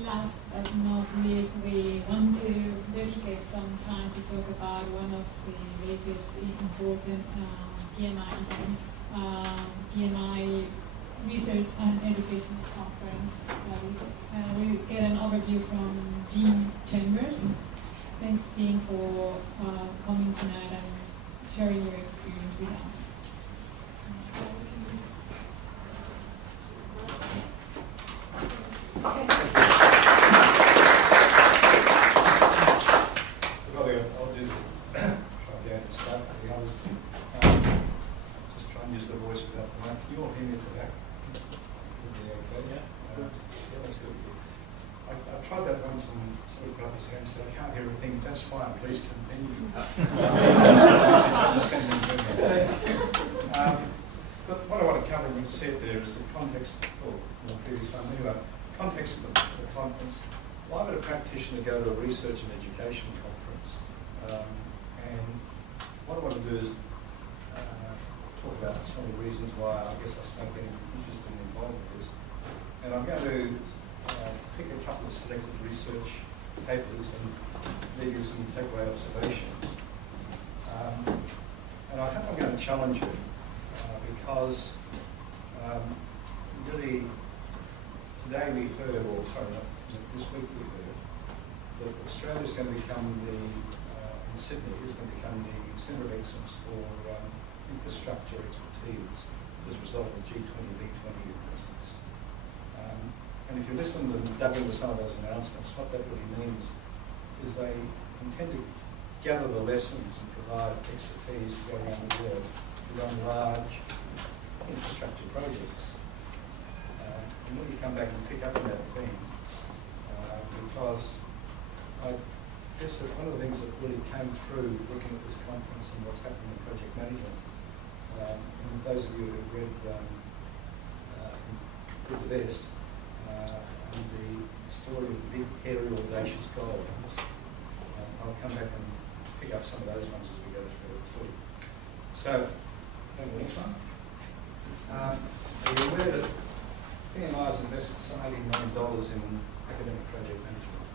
last but not least, we want to dedicate some time to talk about one of the latest important PNI events, PNI Research and Education Conference. That is, we get an overview from Jean Chambers. Thanks, Jean, for coming tonight and sharing your experience with us. That's fine, please continue. But what I want to cover, we said there, is the context, or the previous one anyway, context of the conference. Why would a practitioner go to a research and education conference? And what I want to do is talk about some of the reasons why I guess I started getting interested and involved with this. And I'm going to pick a couple of selected research papers and leave you some takeaway observations. And I think I'm going to challenge you because really today we heard, or sorry, not this week we heard, that Australia is going to become in Sydney is going to become the centre of excellence for infrastructure expertise as a result of G20, B20 investments. And if you listen and dug into some of those announcements, what that really means is they intend to gather the lessons and provide expertise to go around the world to run large infrastructure projects. And when you come back and pick up on that theme, because I guess that one of the things that really came through looking at this conference and what's happening in project management, and those of you who have read Did the Best, and the story of the big, hairy, audacious goals, I'll come back and pick up some of those ones as we go through it too. So, go to the next one. Are you aware that PNI has invested some $80 million in academic project management?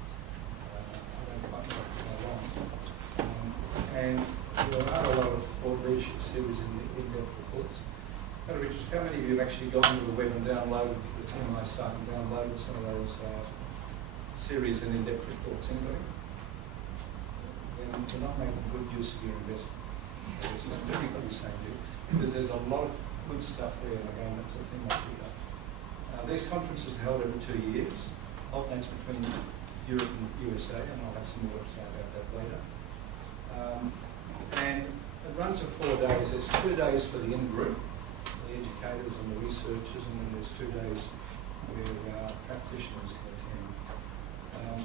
I don't quite know how long. And there are a lot of thought leadership series in in-depth reports. Out of interest, how many of you have actually gone to the web and downloaded the PNI site and downloaded some of those series and in-depth reports? Anybody? You're not making good use of your investment. This is everybody saying to you, because there's a lot of good stuff there, and again, that's a thing I pick up. These conferences are held every 2 years, alternates between Europe and USA, and I'll have some more to say about that later. And it runs for 4 days. There's 2 days for the in-group, the educators and the researchers, and then there's 2 days where practitioners can attend.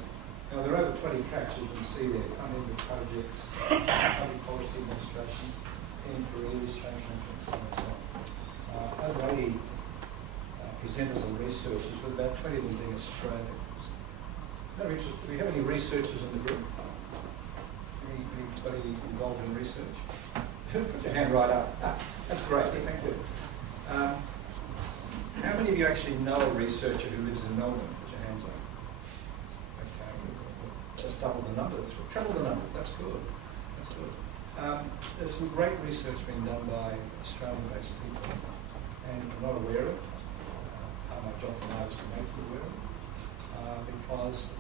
Now, there are over 20 tracks you can see there, funding the projects, public policy administration, in careers, change management, and so on. Over 80 presenters and researchers, with about 20 of them being Australians. Do we have any researchers in the group? Anybody involved in research? Put your hand right up. That's great, thank you. How many of you actually know a researcher who lives in Melbourne? Put your hands up. Just double the number, treble the number, that's good. That's good. There's some great research being done by Australian-based people, and I'm not aware of it. Part of my job now is to make you aware of it, because,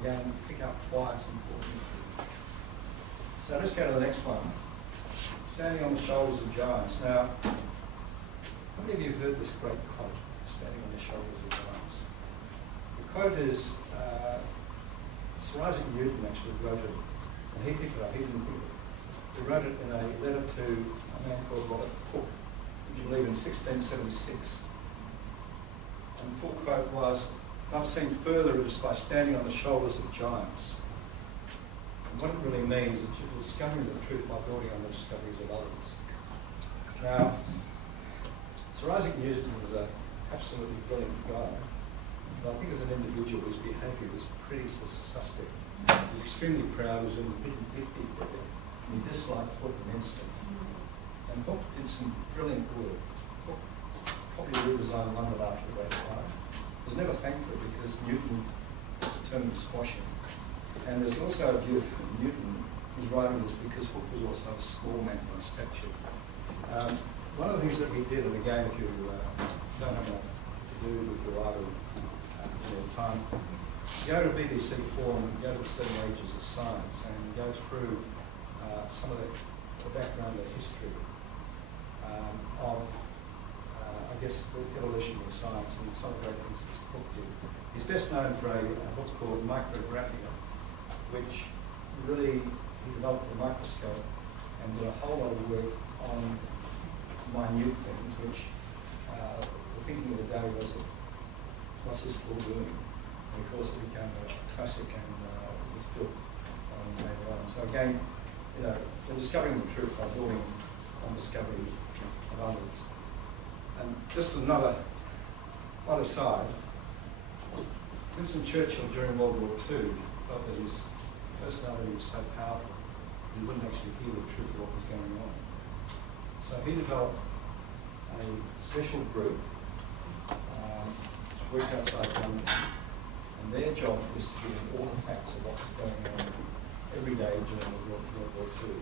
again, pick up why it's important. So let's go to the next one. Standing on the shoulders of giants. Now, how many of you have heard this great quote, standing on the shoulders of giants? The quote is, Sir Isaac Newton actually wrote it, and he picked it up, he didn't pick it. He wrote it in a letter to a man called Robert Hooke, would you believe, in 1676. And the full quote was, "I've seen further it is by standing on the shoulders of giants." And what it really means is that you're discovering the truth by building on the discoveries of others. Now, Sir Isaac Newton was an absolutely brilliant guy. But I think as an individual, his behaviour was pretty suspect. He was extremely proud, he was in the big people, and he disliked Hooke immensely. And Hooke did some brilliant work. Hooke probably redesigned London after the Great Fire. It was never thankful because Newton determined to squash him. And there's also a view of Newton who's writing this because Hooke was also a small man by stature. One of the things that we did, and again, if you don't have enough to do with your idle time, go to BBC Forum and go to the 7 Ages of Science and go through some of the background, the history of, I guess, the evolution of science and some of the great things this book did. He's best known for a book called Micrographia, which really, he developed a microscope and did a whole lot of work on minute things, which the thinking of the day was, what's this tool doing? And of course it became a classic and was built later on. So again, we're discovering the truth by building on discovery of others. And just another one aside, Winston Churchill during World War II felt that his personality was so powerful that he wouldn't actually hear the truth of what was going on. So he developed a special group to work outside London, and their job was to give him all the facts of what was going on every day during World War II.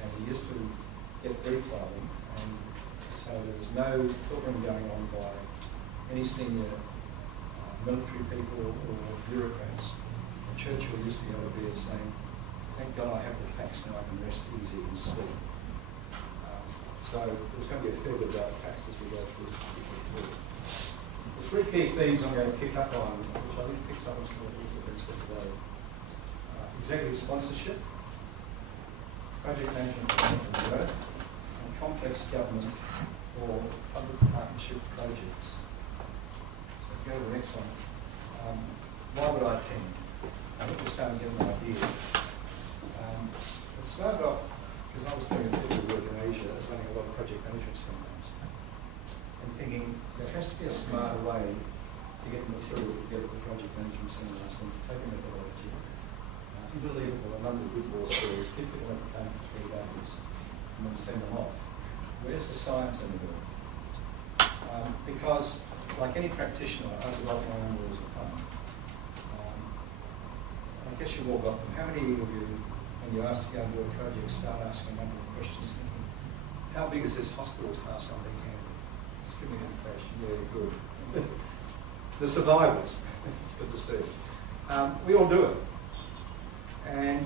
And he used to get briefing, and so there was no filtering going on by any senior military people or bureaucrats. And Churchill used to go to bed saying, "Thank God I have the facts now I can rest easy and sleep." So there's going to be a fair bit about facts as we go through this particular talk. The 3 key themes I'm going to pick up on, which I think picks up on some of the things that have been said today. Executive sponsorship, project management for mental growth, and complex government for public partnership projects. So go to the next one. Why would I attend? I think we're starting to get an idea. It started off because I was doing a bit of work in Asia, running a lot of project management seminars, and thinking there has to be a smarter way to get the material together for project management seminars than to take a methodology. Unbelievable, a number of good war stories, keep people entertained for 3 days, and then send them off. Where's the science in it all? Because, like any practitioner, I developed my own rules of thumb. I guess you've all got them. How many of you, when you're asked to go and do a project, start asking a number of questions, thinking, how big is this hospital task I'm being handed? Just give me an impression. Yeah, good. The survivors. It's good to see. We all do it. And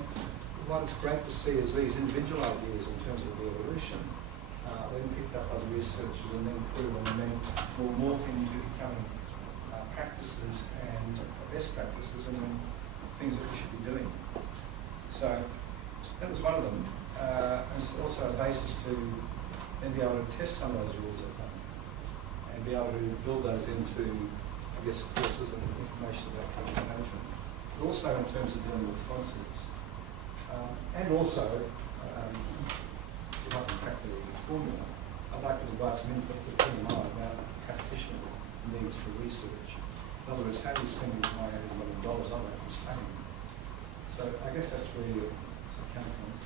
what's great to see is these individual ideas in terms of the evolution, then picked up by the researchers and then proven, and then will morph into becoming practices and best practices and then things that we should be doing. So that was one of them. And it's also a basis to then be able to test some of those rules of thumb and be able to build those into, I guess, courses and information about project management. But also in terms of dealing with sponsors. And also, if I can crack the formula, I'd like to provide some input to PMI about practitioner needs for research. In other words, how do you spend my $80 million? I'm actually saving. So I guess that's really a counterpoint.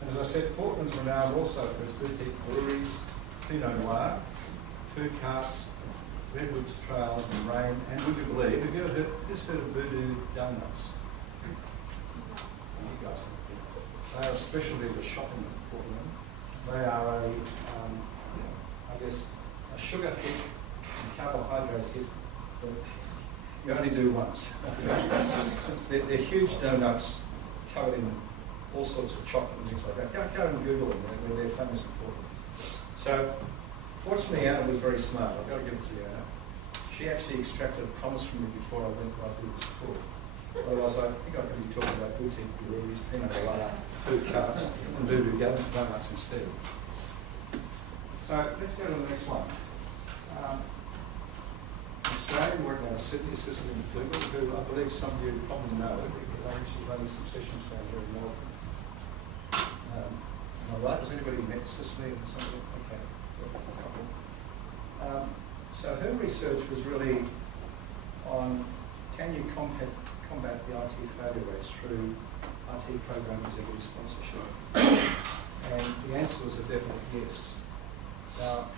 And as I said, Portland's renowned also for its boutique breweries, Pinot Noir, food carts, redwoods trails and rain, and would you believe, have you ever heard of Voodoo Donuts? You guys have. They are a specialty of the shopping in Portland. They are I guess, a sugar hit and carbohydrate hit that you only do once. they're huge donuts covered in all sorts of chocolate and things like that. Go and Google them, they're famous in Portland. So, fortunately, Anna was very smart. I've got to give it to you, Anna. She actually extracted a promise from me before I went right through this talk. Otherwise, I think I could be talking about boutique breweries, Pinot Noir, food carts, and Voodoo donuts instead. So let's go to the next one. Australian working out of Sydney, Cicely McDougall, who I believe some of you probably know because I think she's running some sessions down here in Melbourne. Am I right? Has anybody met Cicely or something? Okay. So her research was really on can you combat the IT failure rates through IT program executive sponsorship? And the answer was a definite yes. Now,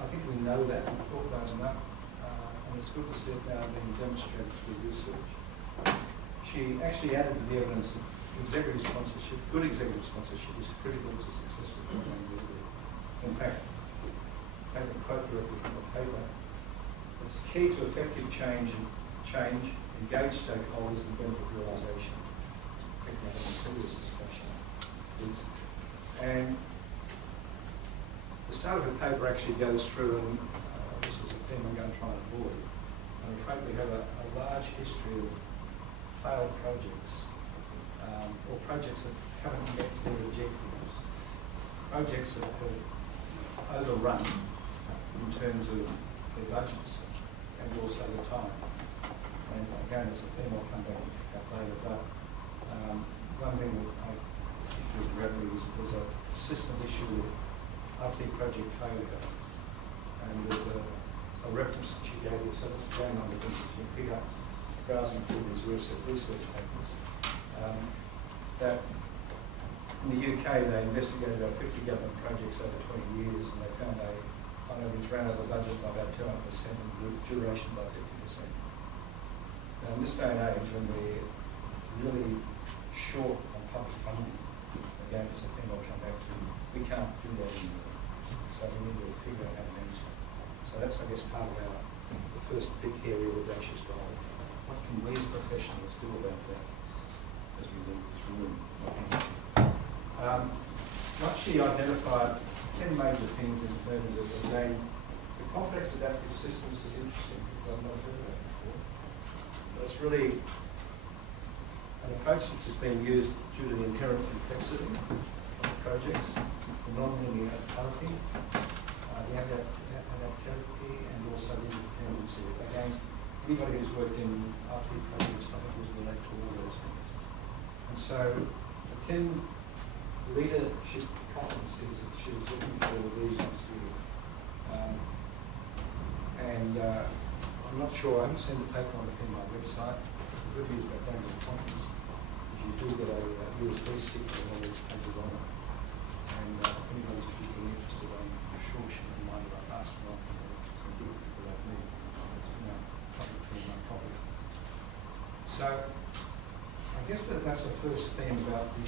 I think we know that, we've talked about it enough, and it's good to see it now being demonstrated through research. She actually added to the evidence that executive sponsorship, good executive sponsorship, is critical to successful campaign delivery. In fact, take a quote directly from the paper. It's key to effective change, engage stakeholders and benefit realisation. I think we had a previous discussion. And the start of the paper actually goes through, and this is a theme I'm going to try and avoid. And we frankly have a large history of failed projects, or projects that haven't met their objectives, projects that have overrun in terms of their budgets and also the time. And again, it's a theme I'll come back and pick up later, but one thing that I think was is there's a persistent issue with IT project failure, and there's a reference that she gave you, so it's going on the things that you pick up browsing through these research papers, that in the UK they investigated about 50 government projects over 20 years, and they found they on average ran over budget by about 200% and duration by 50%. Now in this day and age, when we're really short on public funding, again it's a thing I'll come back to, we can't do that anymore. So we need to figure out how to manage that. So that's, I guess, part of the first big area of audacious dialogue. What can we as professionals do about that as we leave this room? Once she identified 10 major things in terms of, again, the complex adaptive systems is interesting because I've not heard of that before. But it's really an approach which has been used due to the inherent complexity of the projects, the non-linearity, the adaptivity, and also the independency. Again, anybody who's worked in RT projects, I think, will relate to all those things. And so the 10 leadership competencies that she was looking for were these ones here. I'm not sure, I haven't seen the paper on my website. The reviews about going to the conference, you do get a USB stick with all these papers on it. And if anybody's particularly interested, I'm sure she can mind if I pass it on to some good people like me. It's public thing, topic. So I guess that's the first theme about the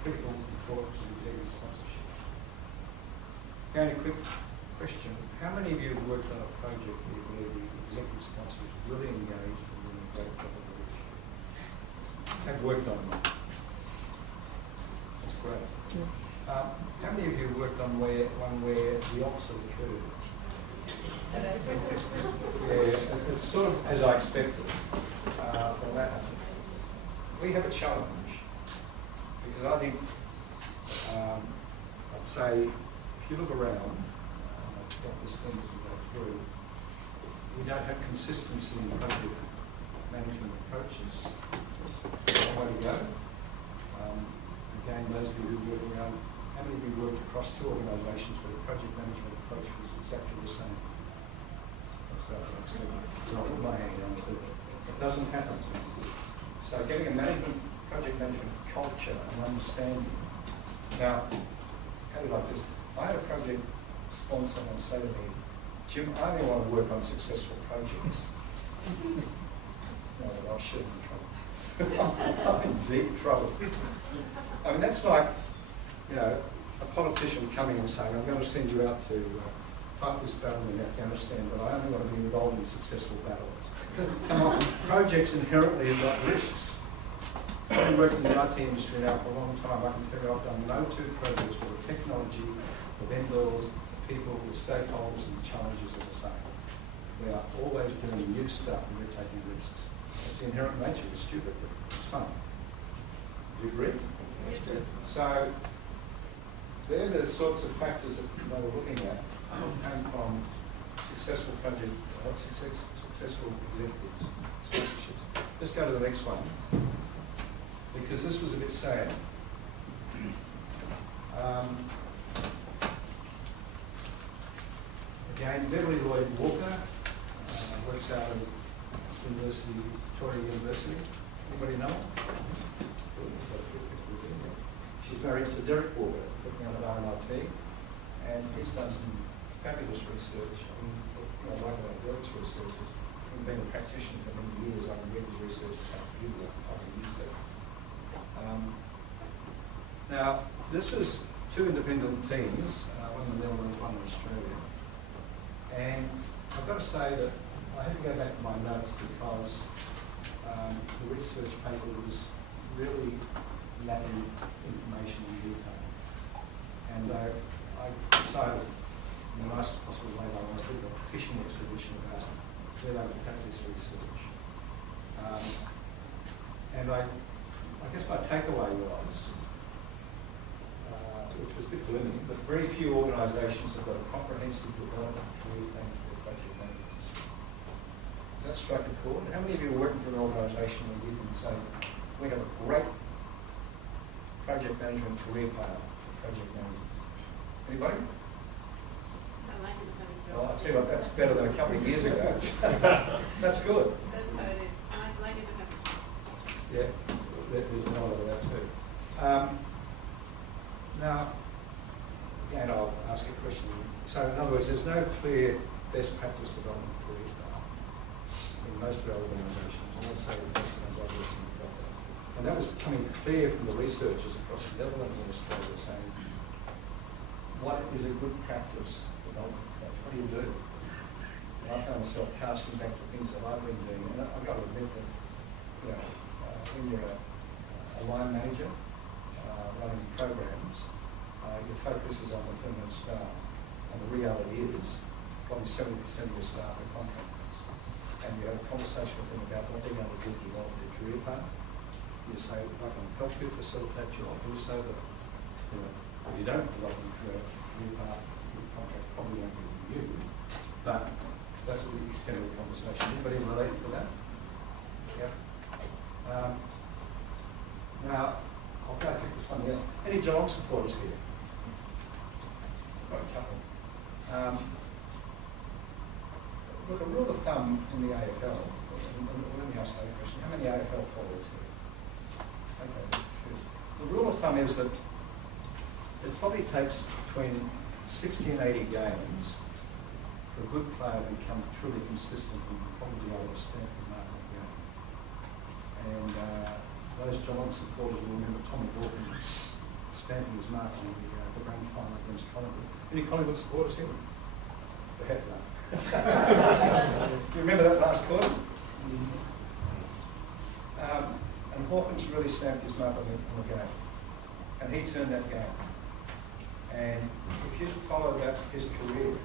critical importance of executive sponsorship. Again, a quick question. How many of you have worked on a project where the executive sponsor is really engaged and really great collaboration? Have worked on one? That's great. Yeah. How many of you worked on one where the opposite occurred? Yeah, it's sort of as I expected. From that, we have a challenge because I think I'd say if you look around, I've got this thing as we go through, we don't have consistency in project management approaches. There's a way to go. Again, those of you who work around, how many of you worked across two organisations where the project management approach was exactly the same? That's about what I expected. So I'll put my hand down to it. It doesn't happen. So getting a project management culture and understanding. Now, how do you like this? I had a project sponsor and say to me, Jim, I only want to work on successful projects. No, I'll shit in trouble. I'm in deep trouble. I mean, that's like, you know, a politician coming and saying, I'm going to send you out to fight this battle in Afghanistan, but I only want to be involved in successful battles. Come on, projects inherently have got risks. I've been working in the IT industry now for a long time. I can tell you I've done no two projects where the technology, the vendors, the people, the stakeholders and the challenges are the same. We are always doing new stuff and we're taking risks. It's the inherent nature. It's stupid, but it's fun. Do you agree? Yes, sir. So they're the sorts of factors that they were looking at came from successful project, successful executives, sponsorships. Let's go to the next one, because this was a bit sad. Again, Beverly Lloyd Walker works out of Victoria University. Anybody know her? She's married to Derek Walker, working out of RMIT, and he's done some fabulous research. I mean, like Derek's research is having been a practitioner for many years, I can read his research how to use it. I can use it. Now, this was two independent teams, one in the Netherlands, one in Australia. And I've got to say that I had to go back to my notes because the research paper was really lacking information in detail. And I decided in the nicest possible way I want to do a fishing expedition about where they would take this research. And I guess my takeaway was, which was a bit gloomy, but very few organisations have got a comprehensive development career plan for their project managers. Does that strike a chord? How many of you are working for an organisation where you can say, we have a great project management career path for project managers? Anybody? I like it to have a job. Well, I'll tell you what, that's better than a couple of years ago. That's good. That's how it is. I like it to have a job. Yeah, there's no other that too. Now, again, I'll ask a question. So, in other words, there's no clear best practice development career path in most of our organisations. I won't say the best ones I've worked in, got that. And that was coming clear from the researchers across the Netherlands and Australia saying, what is a good practice development approach? What do you do? And I found myself casting back to things that I've been doing. And I've got to admit that, you know, when you're a line manager, running programs, your focus is on the permanent staff. And the reality is, probably 70% of your staff are contractors. And you have a conversation with them about what they're going to do to develop their career path. You say, I can help you facilitate your do so that, you know, if you don't develop your career path, your contract probably won't be renewed. But that's the extent of the conversation. Anybody relate to that? Yeah. Now, I'll go back to something else. Any Geelong supporters here? Got a couple. Look, a rule of thumb in the AFL, let me ask you a question. How many AFL followers here? Okay, good. The rule of thumb is that it probably takes between 60 and 80 games for a good player to become truly consistent and probably able to stamp the mark on the game. And those Geelong supporters will remember Tommy Dawkins stamping his mark on the grand final against Collingwood. Any Collingwood supporters here? The heck no. You remember that last quarter? And Hawkins really stamped his mark on the game. And he turned that game. And if you followed that his career,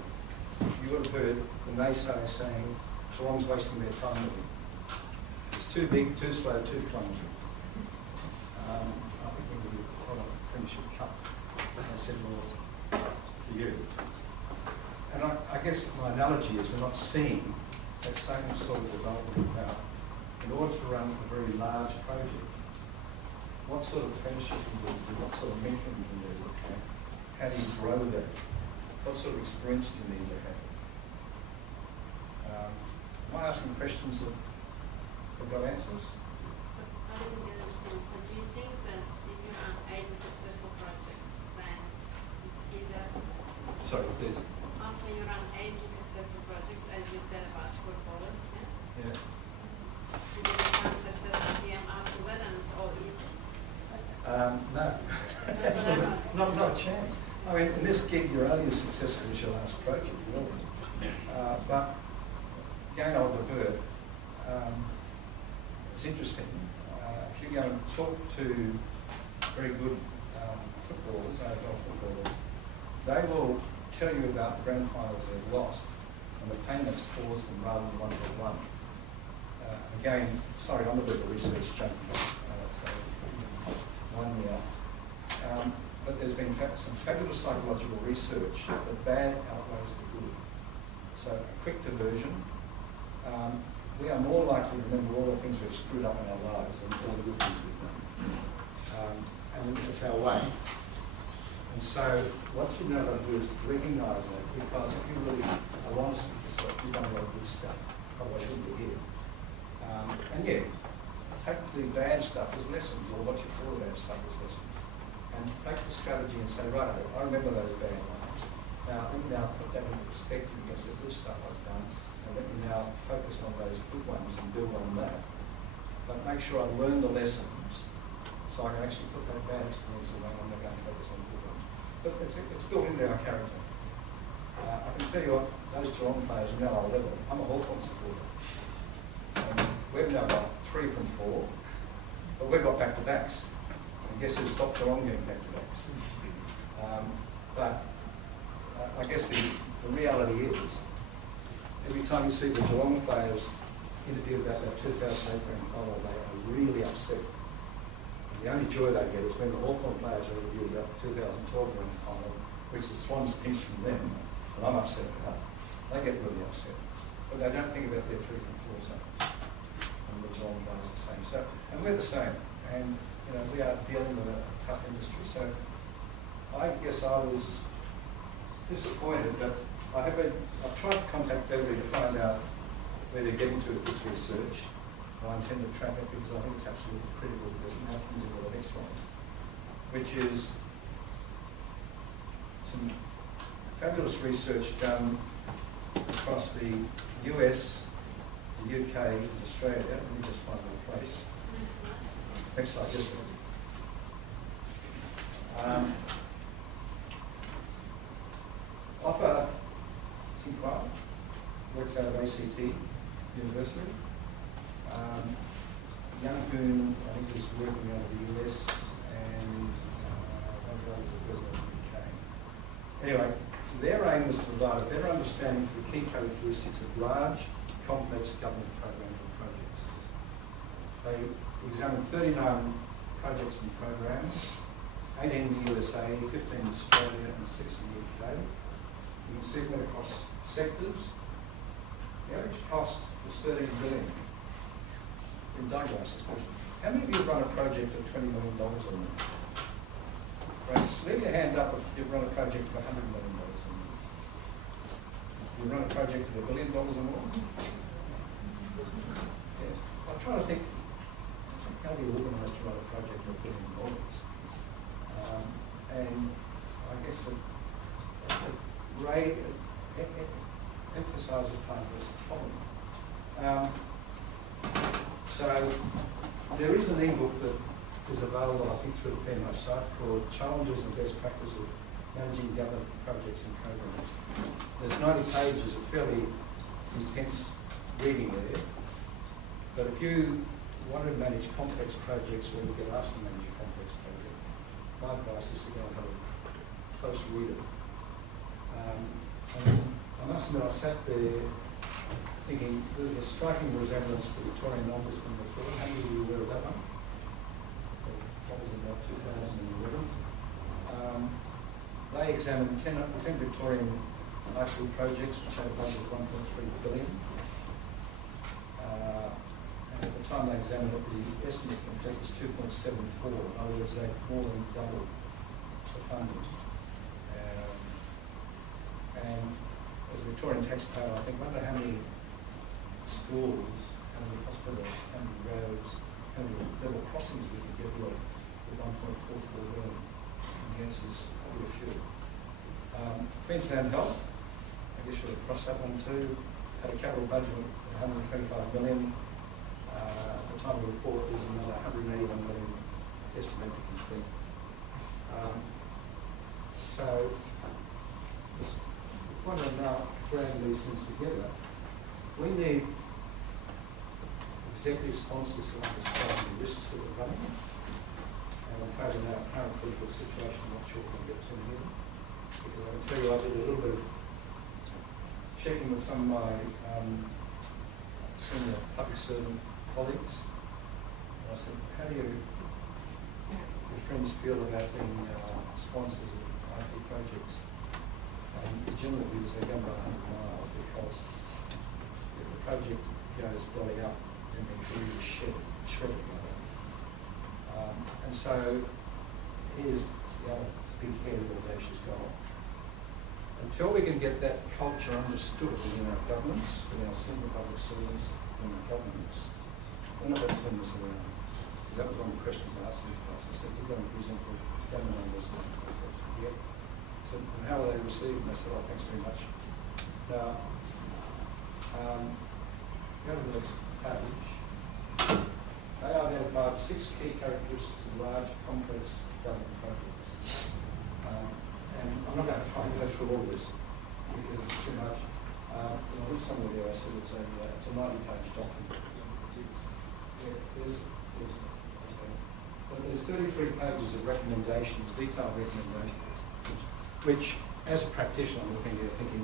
you would have heard the naysayers saying Geelong's wasting their time with him. It's too big, too slow, too clumsy. I think we would have got a Premiership Cup, I said more to you. And I guess my analogy is we're not seeing that same sort of development about, in order to run a very large project, what sort of friendship can you do, what sort of mentoring can you do, how do you grow that, what sort of experience do you need to have? Am I asking questions that have got answers? I didn't get it. So do you think that if you run 80 successful projects, then it's either... Sorry, please. After you run 80 successful projects, as you said about footballers, Yeah. you can become successful PM after that and it's all easy? No. Not a chance. I mean, in this gig, you're only as successful as your last project, really. But, again, I'll divert. It's interesting. If you go and talk to very good footballers, AFL footballers, they will tell you about the grand finals they've lost and the pain that's caused them rather than the ones they've won. Again, sorry, I'm a bit of a research junkie, so one me off. But there's been some fabulous psychological research that the bad outweighs the good. So a quick diversion. We are more likely to remember all the things we've screwed up in our lives than all the good things we've done. And it's our way. And so what you know how to do is recognise that, because if you really are honest with yourself, you've done a lot of good stuff. Otherwise you wouldn't be here. And yeah, take the bad stuff as lessons, or what you thought about stuff as lessons. And take the strategy and say, right, I remember those bad ones. Now put that into perspective against the good stuff I've done, and and let me now focus on those good ones and build on that. But make sure I learn the lessons so I can actually put that bad experience away and I'm going to focus on the good ones. But it's built into our character. I can tell you what, those Geelong players are now our level. I'm a Hawthorn supporter. We've now got 3 from 4, but we've got back-to-backs. And guess who stopped Geelong getting back-to-backs? But I guess the reality is, every time you see the Geelong players interview about that 2008 grand final, they are really upset. And the only joy they get is when the Hawthorn players are interviewed about the 2012 grand final, which the Swans pinched from them, and I'm upset about that. They get really upset. But they don't think about their 3 from 4 zones. And the Geelong players are the same. So, and we're the same. And you know, we are dealing with a tough industry. So I guess I was disappointed that I've tried to contact Beverly to find out where they're getting to with this research. I intend to track it because I think it's absolutely critical because it now comes into the next one, which is some fabulous research done across the US, the UK, and Australia. Let me just find my place. Next slide, yes, please. Offer Sinquan works out of ACT University. Young Boone, I think, is working out of the US, and one of those is working out of the UK. Anyway, their aim was to provide a better understanding of the key characteristics of large, complex government programs and projects. They examined 39 projects and programs, 18 in the USA, 15 in Australia, and 6 in the UK. You can see them across sectors. The average cost was $13 billion. In Douglas, how many of you have run a project of $20 million or more? Right. Leave your hand up if you've run a project of $100 million or more. You run a project of $1 billion or more? Yes. I'm trying to think how do you organise to run a project of $1 billion? And I guess Ray emphasises part of this problem. So there is an e-book that is available, I think, through the PMO site called Challenges and Best Practice of Managing Government Projects and Programs. There's 90 pages of fairly intense reading there. But if you want to manage complex projects or you get asked to manage a complex project, my advice is to go and have a close read of it. And I must admit, I sat there thinking there's a striking resemblance to the Victorian Ombudsman report. How many of you aware of that one? That was about 2011. They examined 10 Victorian IT projects which had a budget of $1.3 billion. And at the time they examined it, the estimate complete was 2.74. In other words, they more than doubled the funding. And as a Victorian taxpayer, I think, wonder how many schools, how many hospitals, how many roads, how many level crossings we could get with 1.44 billion. And the answer is probably a few. Queensland Health, I guess you'll cross that one too, had a capital budget of 125 million. At the time of the report, there's another 181 million estimated to complete. So, this point of now bringing these things together, we need executive sponsors who understand the risks that we're running. And I'm afraid in our current political situation, I'm not sure we can get to them here. Because I can tell you, I did a little bit of checking with some of my senior public servant colleagues. And I said, how do your friends feel about being sponsors of IT projects? And the general view is they go by 100 miles because if the project goes belly up, then they're really shredded by that. And so here's the other big hairy audacious goal. Until we can get that culture understood within our governments, within our senior public servants, within our governments, we're not going to turn this around. That was one of the questions I asked in class. I said, we're going to present the government numbers. I said, yep. So how will they receive? And they said, oh, thanks very much. Now, Go to the next page. They identified 6 key characteristics of large, complex government projects. And I'm not going to try and go through all this because it's too much. I looked somewhere there, I said it's a 90-page document. But there's 33 pages of recommendations, detailed recommendations, which as a practitioner I'm looking at thinking,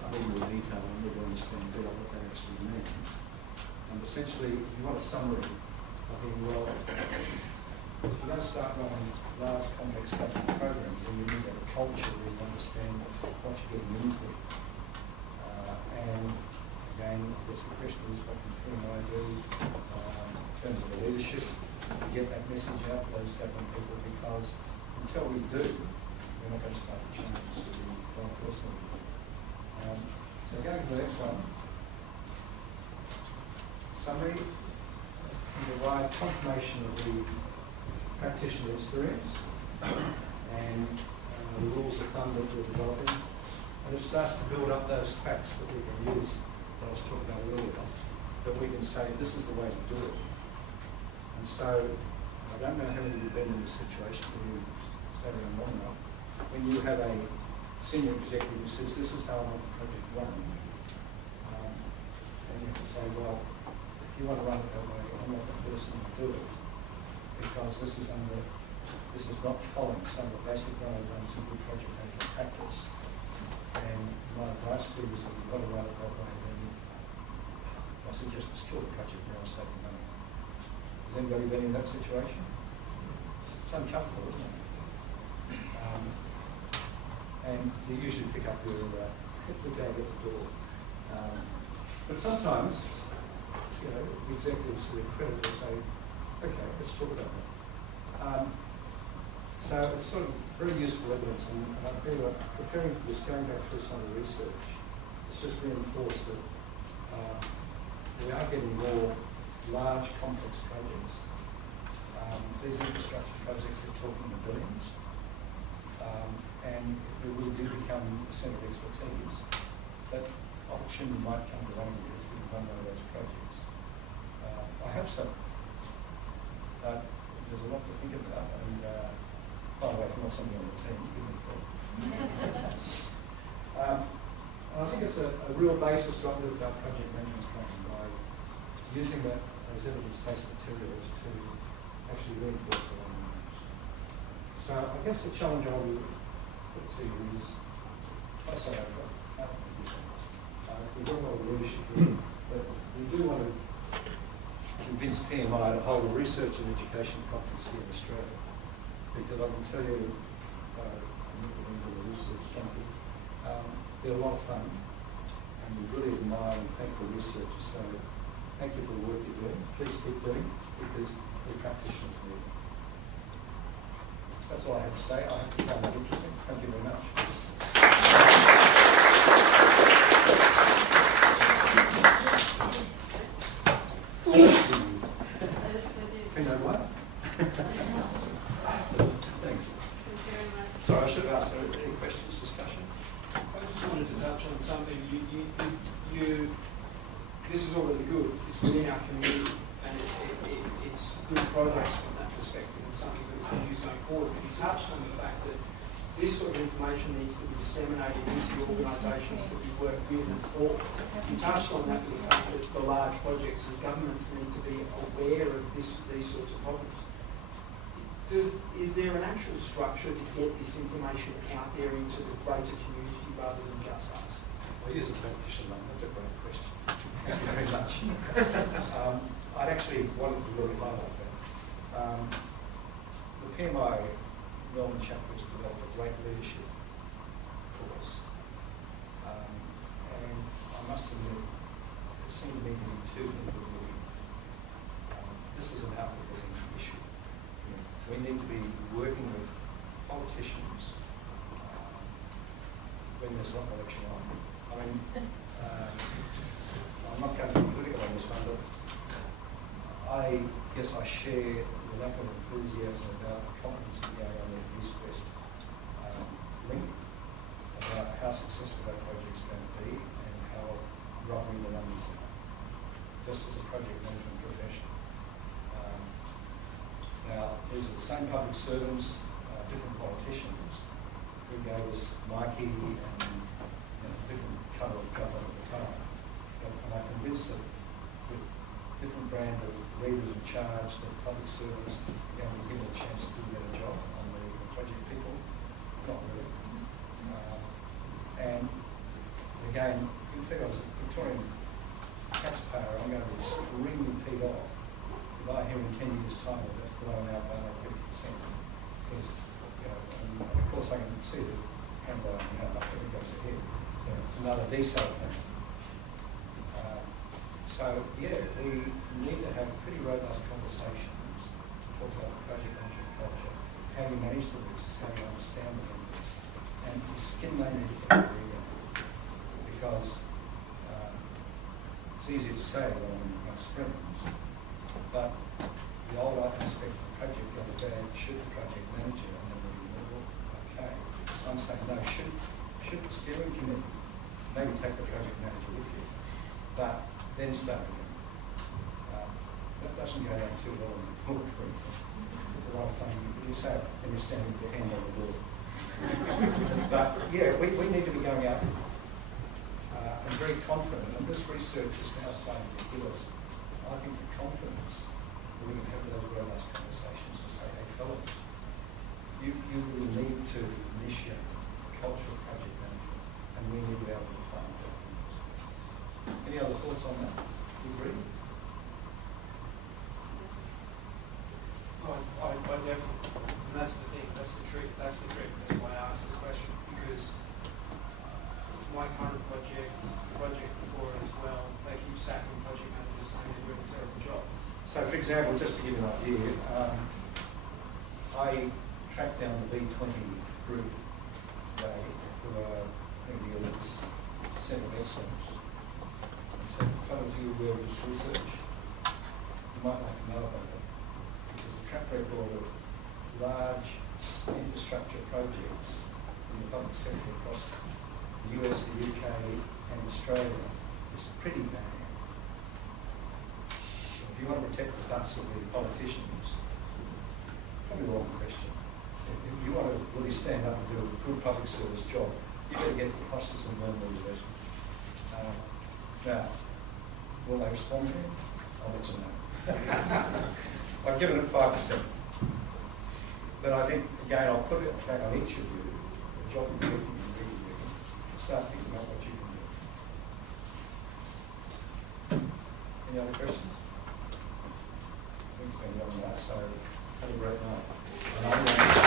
I need more detail, I need to understand better what that actually means. And essentially, if you want a summary, I think, well, if you're going to start running large, complex government programs, then you need to have a culture where you understand what you're getting into. And again, I guess the question is, what can PMI do in terms of the leadership to get that message out to those government people? Because until we do, we're not going to start to change to the right person. So going to the next one. Summary, can provide confirmation of the practitioner experience and the rules of thumb that we're developing. And it starts to build up those facts that we can use, that I was talking about earlier, that we can say, this is the way to do it. And so, I don't know how many of you have been in this situation when you stay around long enough, when you have a senior executive who says, this is how I want the project run. And you have to say, well, if you want to run it that way, I'm not the person to do it. Because this is not following some of the basic guidelines of good project management practice. And my advice to you is that you've got to run it that way, then I suggest it's still a project now, saving money. Has anybody been in that situation? It's uncomfortable, isn't it? And you usually pick up your bag at the door. But sometimes, you know, the executives who are credited will say, okay, let's talk about that. So it's sort of very useful evidence, and I feel like preparing for this, going back through some of the research, it's just reinforced that we are getting more large, complex projects. These infrastructure projects are talking in billions, and if we do become a centre of expertise, that opportunity might come to one of you as we run one of those projects. I have some, but there's a lot to think about, and by the way, if you're not somebody on the team, give me a call. I think it's a real basis to uplift our project management training by using those evidence-based materials to actually reinforce the learning. So I guess the challenge I would put to you is, I say we've got a lot of leadership here, but we do want to convince PMI to hold a research and education conference here in Australia. Because I can tell you, I'm not going to be a research junkie, they're a lot of fun, and we really admire and thank the researchers. So thank you for the work you're doing. Please keep doing it, because we're practitioners here. That's all I have to say. I hope you found that interesting. Thank you very much. Can you know what? Thanks. Sorry, I should have asked any questions, discussion. I just wanted to touch on something. This is all really good. It's within our community, and it's good progress from that perspective, and something that we can use going forward. But you touched on the fact that this sort of information needs to be disseminated into the organisations that we work with and for. You touched on that with the fact that the large projects and governments need to be aware of these sorts of problems. Is there an actual structure to get this information out there into the greater community rather than just us? Well, here's a practitioner, that's a great question. Thank you very much. I'd actually wanted to really highlight that. The PMI Melbourne chapter has developed a great leadership course. And I must admit, it seemed to me to be too individual. This is an outward-looking issue. We need to be working with politicians when there's not election on. I mean, I'm not going to be political on this one, but I guess I share the lack of enthusiasm about the competency going on the East-West link, about how successful that project's going to be and how dropping the numbers down, just as a project management profession. Now, these are the same public servants, different politicians, who gave us Mikey and different colour of government at the time. And I'm convinced that with different brand of leaders in charge, that public servants are going to be given a chance to do a better job on the project people. Not really. And again, you can think I was a Victorian taxpayer, I'm going to be extremely peed off if I hear in 10 years' time that that's blown out by like 50%. Because, and of course I can see the handle, like it goes ahead. Another desal plan. So, yeah, we need to have pretty robust conversations to talk about the project management culture, how you manage the risks, how you understand the risks, and the skin they need to get because it's easy to say when I'm friends, but the old aspect of the project goes bad, should the project manager, and then we'll okay. I'm saying no, should the steering committee maybe take the project manager with you, but then start again. That doesn't go down too well in the book, for instance. It's a lot of fun. You say it when you're standing with your hand on the door. But yeah, we need to be going out and very confident, and this research is now starting to give us, I think, the confidence that we can have those robust conversations to say, hey fellas, you will need to initiate a culture of project management, and we need to be able to define that. Any other thoughts on that? Do you agree? I definitely, and that's the thing, that's the trick, that's why I asked the question, because my current project, the project before it as well, they keep sacking project managers saying they're doing a terrible job. So for example, just to give you an idea, I tracked down the B20 group, who are in the Elite's Centre of Excellence, and said, fellas, you aware of this research? You might like to know about it, because the track record of large infrastructure projects in the public sector across the US, the UK and Australia is pretty bad. If you want to protect the butts of the politicians, probably the wrong question. If you want to really stand up and do a good public service job, you've got to get the process and learn these lessons. Now, will they respond to me? I'll let you know. I've given it 5%. But I think, again, I'll put it back on each of you, the job you're doing, start thinking about what you can do. Any other questions? I think it's been long enough, so have a great night.